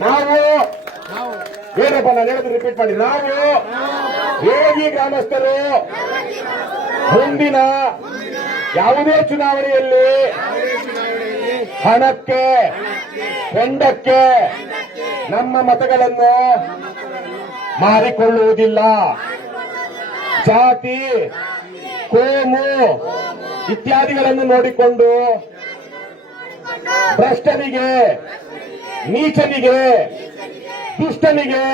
ನಾವು ಏನಪ್ಪ ನಾನು ಹೇಳೋದು ರಿಪೀಟ್ ಮಾಡಿ. ನಾವು ಯೋಗಿ ಗ್ರಾಮಸ್ಥರು. ಮುಂದಿನ ಯಾವುದೇ ಚುನಾವಣೆಯಲ್ಲಿ ಹಣಕ್ಕೆ ಹೆಂಡಕ್ಕೆ ನಮ್ಮ ಮತಗಳನ್ನು ಮಾರಿಕೊಳ್ಳುವುದಿಲ್ಲ. ಜಾತಿ ಕೋಮು ಇತ್ಯಾದಿಗಳನ್ನು ನೋಡಿಕೊಂಡು ಭ್ರಷ್ಟನಿಗೆ ನೀಚನಿಗೆ, ದುಷ್ಟನಿಗೆ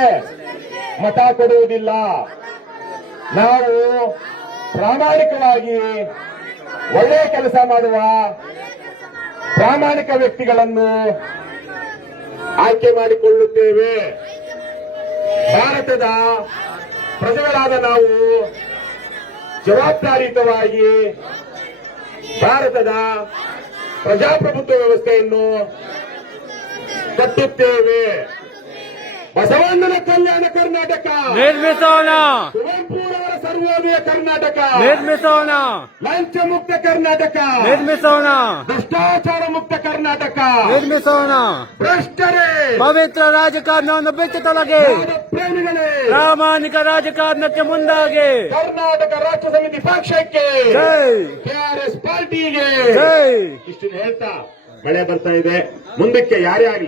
ಮತ ಕೊಡುವುದಿಲ್ಲ. ನಾವು ಪ್ರಾಮಾಣಿಕವಾಗಿ ಒಳ್ಳೆಯ ಕೆಲಸ ಮಾಡುವ ಪ್ರಾಮಾಣಿಕ ವ್ಯಕ್ತಿಗಳನ್ನು ಆಯ್ಕೆ ಮಾಡಿಕೊಳ್ಳುತ್ತೇವೆ. ಭಾರತದ ಪ್ರಜೆಗಳಾದ ನಾವು ಜವಾಬ್ದಾರಿಯುತವಾಗಿ ಭಾರತದ ಪ್ರಜಾಪ್ರಭುತ್ವ ವ್ಯವಸ್ಥೆಯನ್ನು ಕಟ್ಟುತ್ತೇವೆ. ಬಸವಣ್ಣನ ಕಲ್ಯಾಣ ಕರ್ನಾಟಕ. ನಿರ್ಮಿಸೋಣ. ಕುವೆಂಪುರವರ ಸರ್ವೋದಯ ಕರ್ನಾಟಕ. ನಿರ್ಮಿಸೋಣ. ಲಂಚ ಮುಕ್ತ ಕರ್ನಾಟಕ. ನಿರ್ಮಿಸೋಣ. ಭ್ರಷ್ಟಾಚಾರ ಮುಕ್ತ ಕರ್ನಾಟಕ. ನಿರ್ಮಿಸೋಣ. ಭ್ರಷ್ಟರೇ. ಪವಿತ್ರ ರಾಜಕಾರಣವನ್ನು ಬಿಟ್ಟು ತೊಲಗಿ. ಪ್ರೇಮಿಗಳೇ ಪ್ರಾಮಾಣಿಕ ರಾಜಕಾರಣಕ್ಕೆ ಮುಂದಾಗಿ. ಕರ್ನಾಟಕ ರಾಷ್ಟ್ರ ಸಮಿತಿ ಪಕ್ಷಕ್ಕೆ. ಕೆಆರ್ಎಸ್ ಪಾರ್ಟಿಗೆ. ಇಷ್ಟು ಹೇಳ್ತಾ ಮಳೆ ಬರ್ತಾ ಇದೆ. ಮುಂದಕ್ಕೆ ಯಾರೇ ಆಗಲಿ